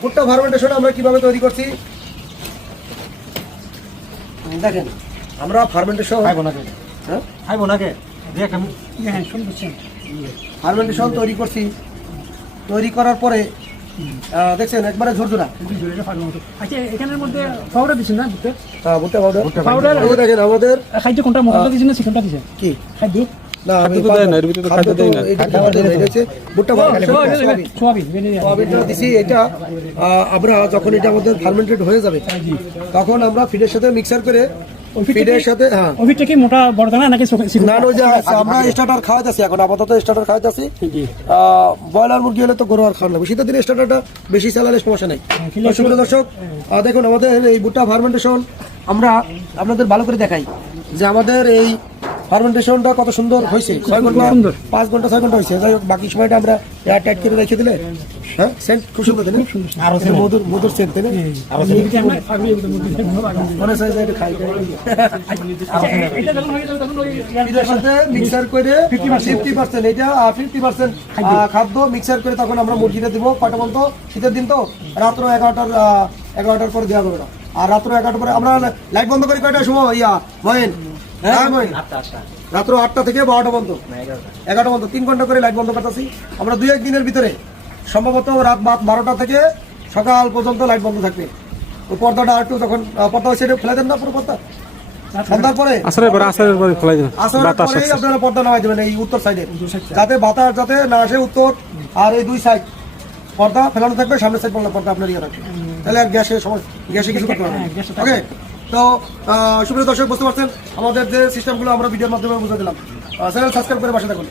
ভুট্টা ফার্মেন্টেশন আমরা কিভাবে তৈরি করছি দেখেন। আমরা ফার্মেন্টেশন ফার্মেন্টেশন তৈরি করছি। তৈরি করার পরে দেখছেন একবারে ঝরঝরা। আচ্ছা, এখানের মধ্যে পাউডার দিচ্ছেন না? ভুট্টা পাউডার পাউডার দেখেন আমাদের খাদ্য কোনটা মশলা দিচ্ছেন না চিকেনটা দিচ্ছেন? কি খাদ্য না আমি খাদ্য দেই না, এটা খাবার দেই না, এটা হচ্ছে ভুট্টা সোয়াবিন সোয়াবিনটা দিছি। এটা আমরা যখন এটা আমাদের ফার্মেন্টেড হয়ে যাবে তখন আমরা ফিডের সাথে মিক্সার করে ফিডের সাথে হ্যাঁ ওইটা কি মোটা বড় দানা নাকি না ওই যে আমরা স্টার্টার খাওয়াইতেছি এখন আপাতত স্টার্টার খাওয়াইতেছি। ব্রয়লার মুরগি হলে তো গরু আর খাওয়া লাগবে, শীতের দিনে স্টার্টারটা বেশি চালালে সমস্যা নেই। সুপ্রিয় দর্শক দেখুন আমাদের এই ভুট্টা ফার্মেন্টেশন আমরা আপনাদের ভালো করে দেখাই যে আমাদের এই ফার্মেন্টেশনটা কত সুন্দর হয়েছে। 6 ঘন্টা 5 ঘন্টা 6 ঘন্টা হয়েছে। যাই হোক বাকি সময়টা আমরা এয়ার টাইট করে রেখে দিলে হ্যাঁ সেন্ট খুব সুন্দর তাই না? মধুর মধুর সেন্ট তাই না? মনে হয় যে এটা খাই এটার সাথে মিক্সার করে 50% এটা 50% খাদ্য মিক্সার করে তখন আমরা মুরগিটা দিব। কয়টা বলতো শীতের দিন তো রাত্র 11টার পরে দেওয়া যাবে না। আর রাত্র 11টার পরে আমরা লাইট বন্ধ করি কয়টার সময় ময়েন রাত্র 8টা থেকে 12টা পর্যন্ত 11টা পর্যন্ত 3 ঘন্টা করে লাইট বন্ধ করতেছি আমরা। 2-1 দিনের ভিতরে সম্ভবত রাত 12টা থেকে সকাল পর্যন্ত লাইট বন্ধ থাকবে। ওই পর্দাটা একটু তখন পর্দা সেটা ফেলে দেন না পুরো পর্দা সন্ধ্যার পরে আসরের পরে ফেলাই দেন। আসরের পরেই আপনারা পর্দা নামাই দেবেন এই উত্তর সাইডে যাতে বাতাস যাতে না আসে উত্তর। আর এই 2 সাইড পর্দা ফেলানো থাকবে, সামনের সাইড পর্দা আপনার ইয়ে রাখবে, তাহলে আর গ্যাসে কিছু করতে পারবেন। ওকে তো সুপ্রিয় দর্শক বুঝতে পারছেন আমাদের যে সিস্টেমগুলো আমরা ভিডিওর মাধ্যমে বুঝে দিলাম। চ্যানেল সাবস্ক্রাইব করে পাশে থাকুন।